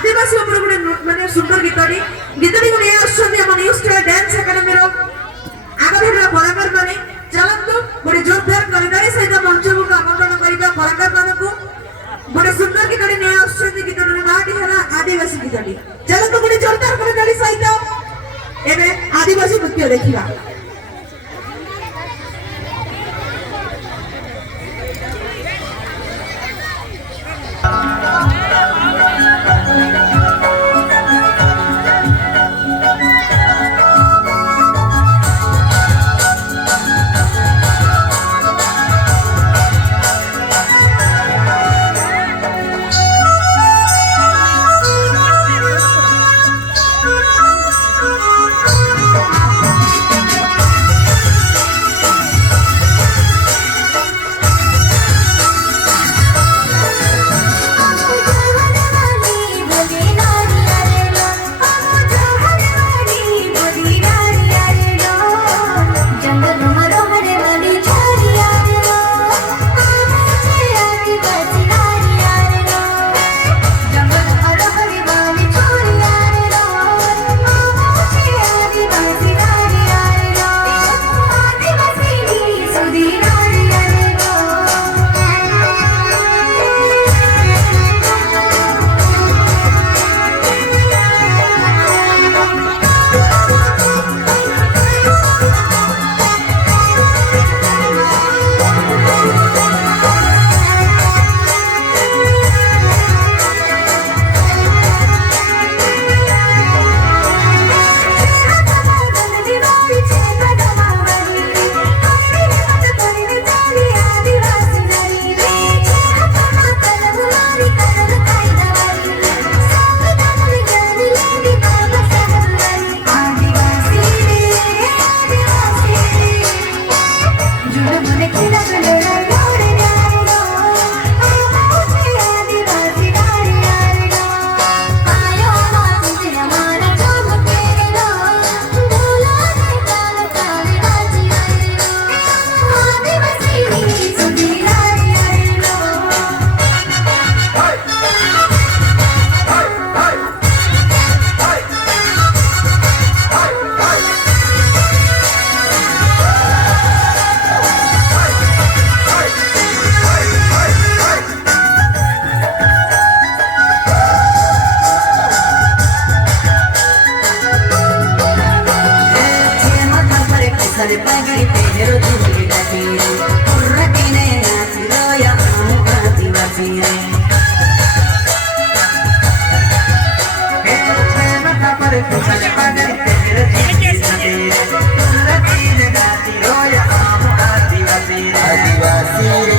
आदिवासी माने सुंदर गीतटी को नहीं आछन हम न्यूज डांस एकेडमी रो आगधेरा कलाकार माने चलंतु गोटे जोरदार करदारी सहित मंच को आमंत्रण करिबा कलाकार मानकु गोटे सुंदर गीतटी नहीं आछन गीतर नाटी हला आदिवासी गीतटी चलंतु गोटे जोरदार करदारी सहित एबे आदिवासी नृत्य देखिबा। Pagari pero tu lagi, kurangnya nasi loya kamu kasih wasire. Karena kapal kusane pagari pero tu lagi, kurangnya nasi loya kamu kasih wasire. Adiwasire,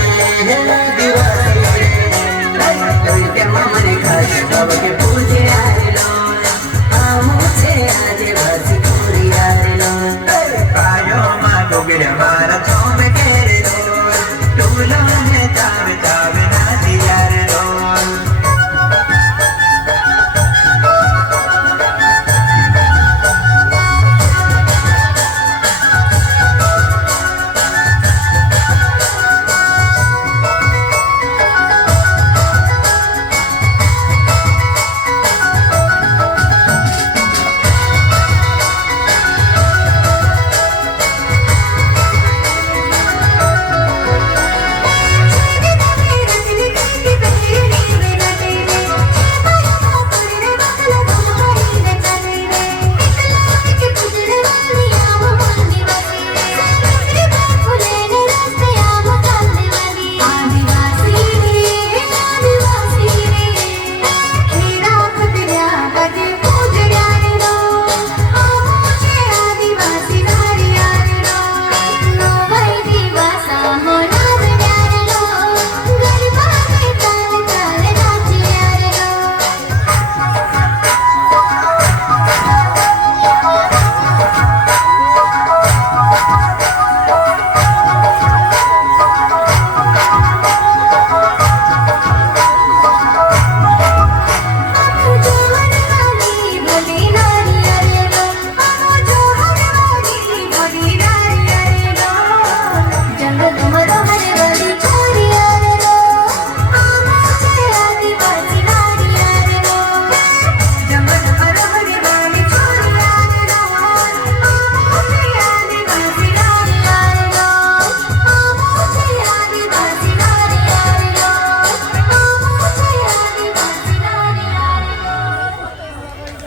adiwasire, dari kemana nih kasih tahu ke